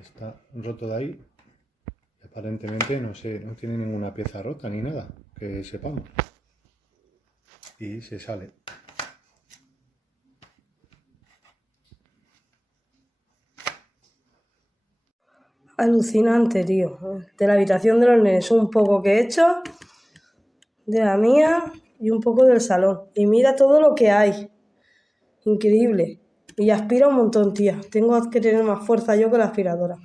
está roto de ahí. Aparentemente, no sé, no tiene ninguna pieza rota ni nada, que sepamos. Y se sale. Alucinante, tío. De la habitación de los nenes, un poco que he hecho, de la mía y un poco del salón. Y mira todo lo que hay. Increíble. Y aspira un montón, tía. Tengo que tener más fuerza yo que la aspiradora.